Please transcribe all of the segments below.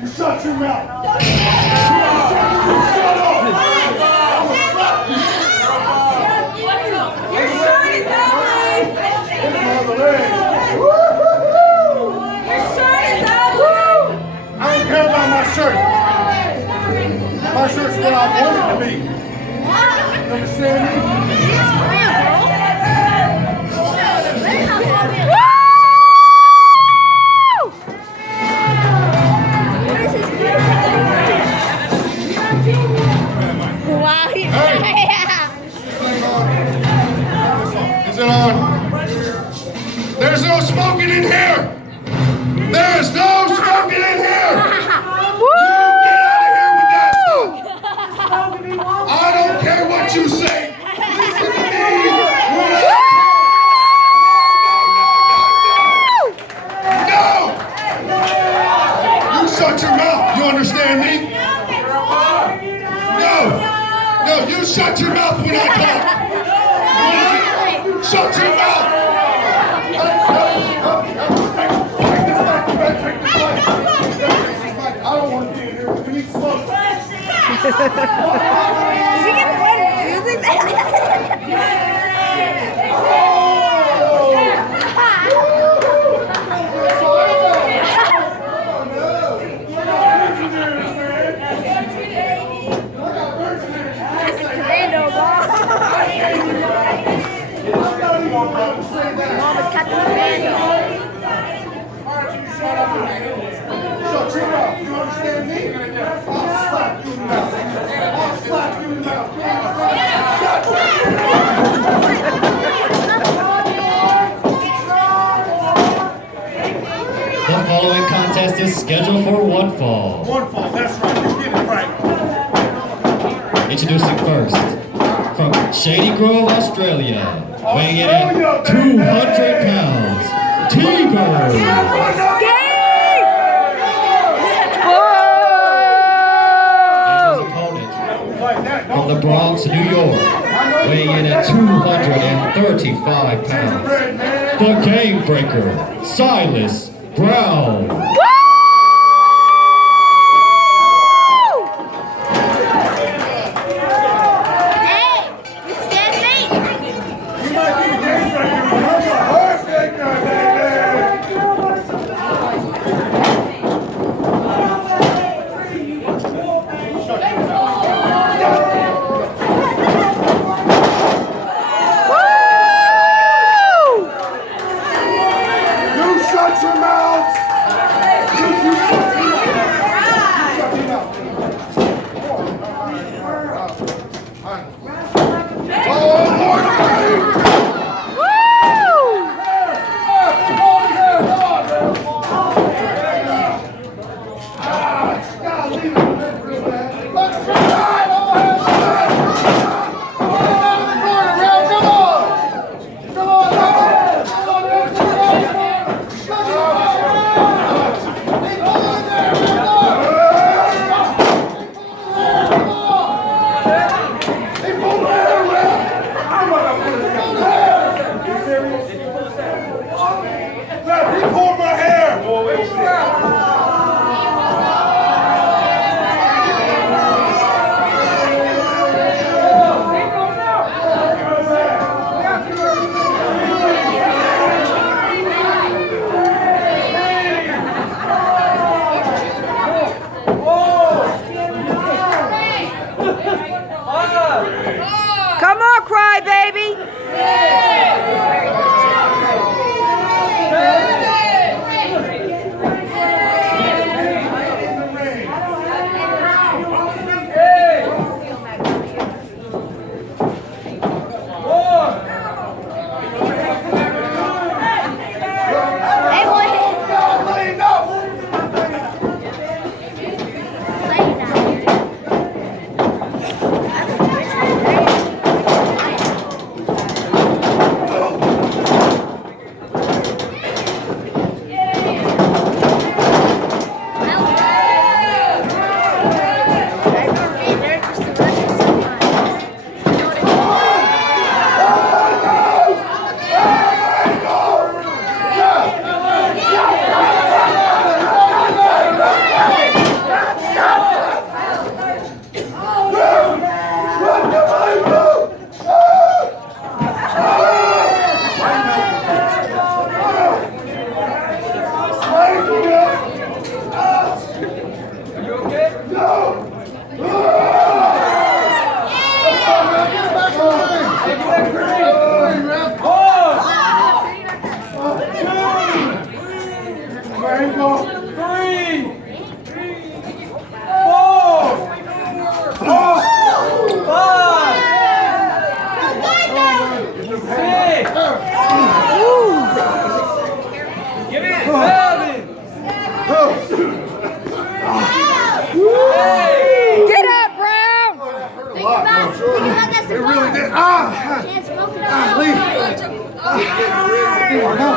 You shut your mouth. Your shirt is out, guys. Your shirt is out. I don't care about my shirt. My shirt's what I want it to be. You understand me? Is it on? There's no smoking in here! There's no smoking in here! You get out of here with that stuff! I don't care what you say! Listen to me! No! You shut your mouth! You understand me? No! No, you shut your mouth when I talk! Shut your mouth! I don't want to be in here. We need smoke. She can play music. Mom is cutting the band off. Shut your mouth. You understand me? I'll slap you in the mouth. I'll slap you in the mouth. The following contest is scheduled for one fall. One fall. That's right. You get it right. Introducing first, from Shady Grove, Australia, weighing in at 200 pounds, Tiger. From the Bronx, New York, weighing in at 235 pounds, the Game Breaker, Silas Brown. Shut your mouth!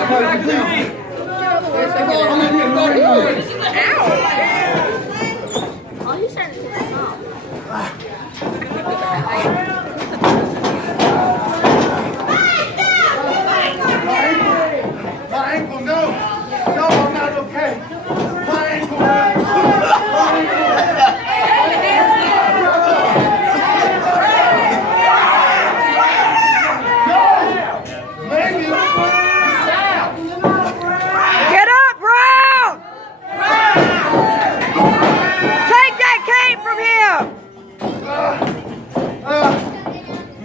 Oh, he's trying to take us off. My ankle, no. No, I'm not okay. My ankle. Get up, Brown! Take that cape from him!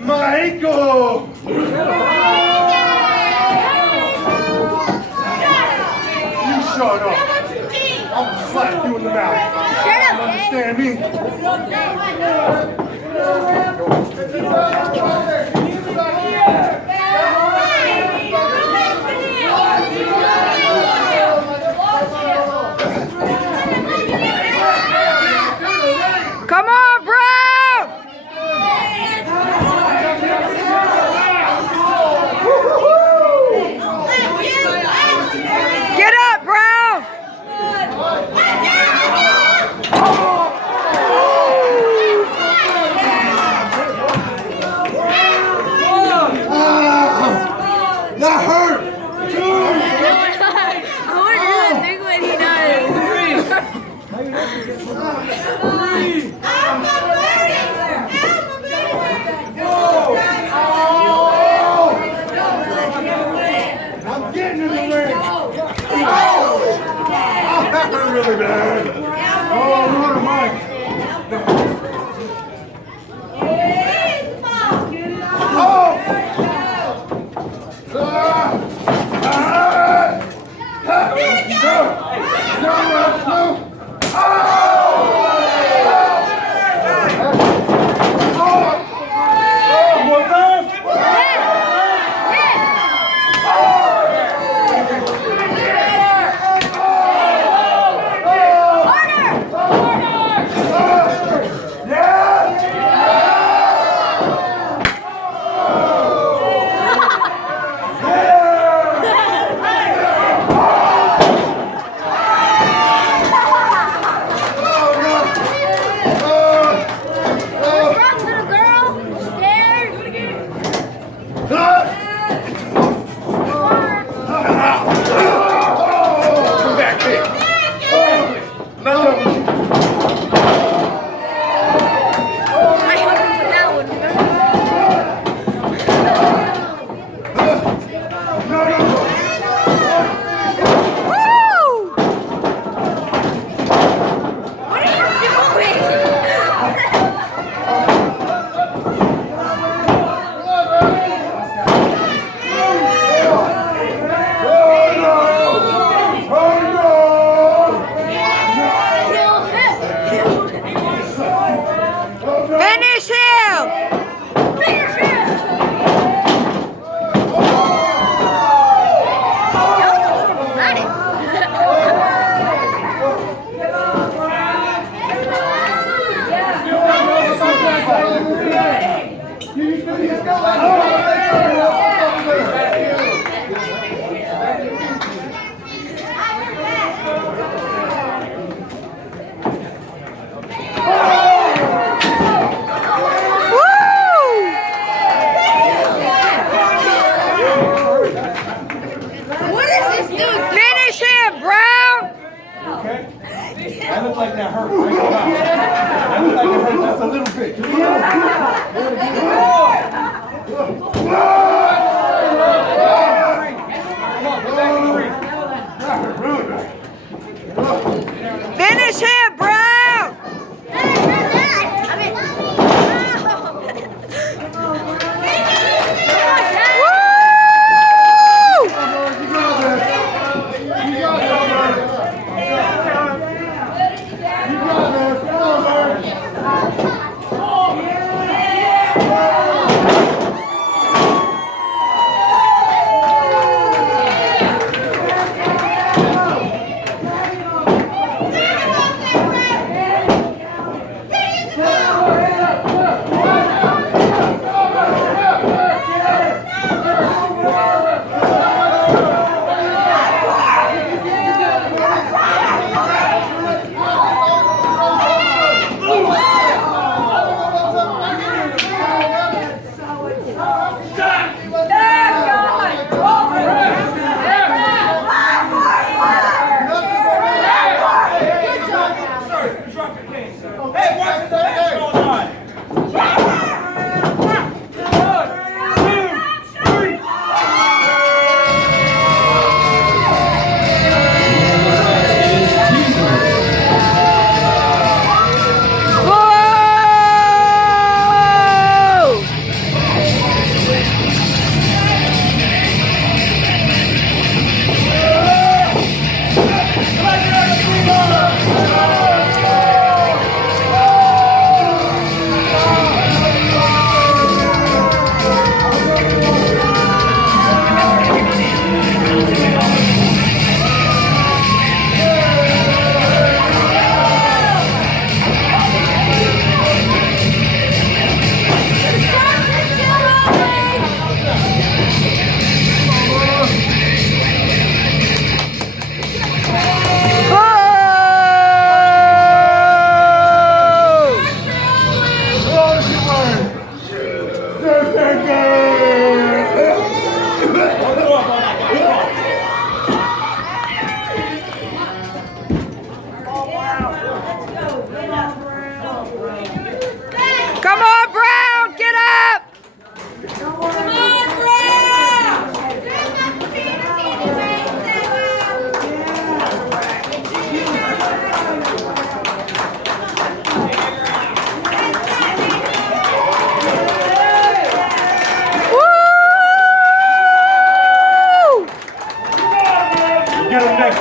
My ankle. You shut up. I'll slap you in the mouth. Shut up, Understand me? Come on, Brown! Get up, Brown! That hurt. I want to do the thing when he does. I'm getting in the ring. That hurt really bad. Oh, what am I? That looked like that hurt. That looked like it hurt just a little bit. Just a little bit. Finish him, Brown!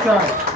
side.